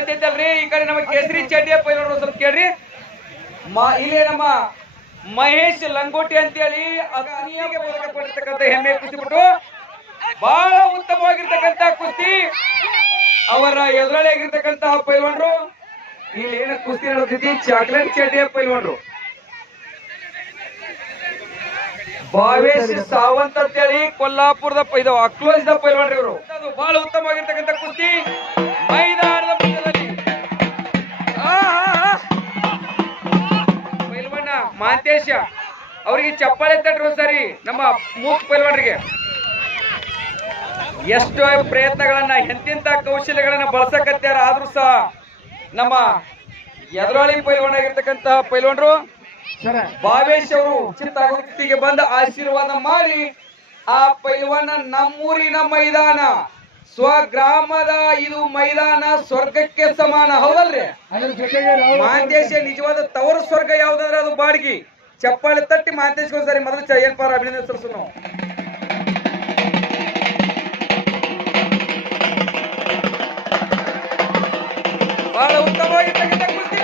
ಎದ್ದೈತಲ್ರಿ ಈ ಕಡೆ ನಮ್ಮ ಕೇಸರಿ ಚಡ್ಡಿ ಪೈಲವಾನ್ರು ಸ್ವಲ್ಪ ಕೇಳ್ರಿ. ಮ ಇಲ್ಲಿ ನಮ್ಮ ಮಹೇಶ್ ಲಂಗೋಟಿ ಅಂತೇಳಿ ಪಡೆದಿರ್ತಕ್ಕಂಥ ಹೆಮ್ಮೆ ಕುಸ್ತಿ ಬಿಟ್ಟು ಬಹಳ ಉತ್ತಮವಾಗಿರ್ತಕ್ಕಂಥ ಕುಸ್ತಿ ಅವರ ಎದುರಾಳಿಯಾಗಿರ್ತಕ್ಕಂತಹ ಪೈಲ್ವಾನ್ರು. ಇಲ್ಲಿ ಏನ ಕುಸ್ತಿ ನಡೆದೈತಿ ಚಾಕ್ಲೇಟ್ ಚಡ್ಡಿಯ ಪೈಲ್ವಾನ್ರು. ಭಾವೇಶ್ ಸಾವಂತ್ ಅಂತೇಳಿ ಕೊಲ್ಲಾಪುರದ ಇದು ದ ಪೈಲ್ವಾನ್ರಿ ಇವರು. ಅದು ಬಹಳ ಉತ್ತಮವಾಗಿರ್ತಕ್ಕಂಥ ಕುಸ್ತಿ. ಮಾಂತೇಶ ಅವರಿಗೆ ಚಪ್ಪಾಳೆ ತಟ್ರಿ ಒಂದ್ಸರಿ ನಮ್ಮ ಮೂಕ್ ಪೈಲ್ವಾನ್ರಿಗೆ. ಎಷ್ಟೋ ಪ್ರಯತ್ನಗಳನ್ನ ಎಂತೆಂತ ಕೌಶಲ್ಯಗಳನ್ನ ಬಳಸಕತ್ಯಾರ ಆದ್ರೂ ಸಹ ನಮ್ಮ ಎದುರಾಳಿ ಪೈಲ್ವಾನ್ ಆಗಿರ್ತಕ್ಕಂತಹ ಪೈಲ್ವಾನ್ರು ಭಾವೇಶ್ ಅವರು ಚಿತ್ತಾಗುತ್ತಿಗೆ ಬಂದ ಆಶೀರ್ವಾದ ಮಾಡಿ ಆ ಪೈಲ್ವಾನ ನಮ್ಮೂರಿನ ಮೈದಾನ. ಸ್ವಗ್ರಾಮದ ಇದು ಮೈದಾನ ಸ್ವರ್ಗಕ್ಕೆ ಸಮಾನ ಹೌದಲ್ರಿ? ಮಾಂತೇಶ ನಿಜವಾದ ತವರು ಸ್ವರ್ಗ ಯಾವ್ದಾದ್ರೆ ಅದು ಬಾಡಿಗೆ. ಚಪ್ಪಾಳೆ ತಟ್ಟಿ ಮಾಂತೇಶ್ ಸರಿ ಮೊದಲು ಏನ್ಪಾರ ಅಭಿನಂದನೆ ಸಲ್ಲಿಸು ನಾವು. ಬಹಳ ಉತ್ತಮವಾಗಿರ್ತಕ್ಕಂಥ ಕುಸ್ತಿ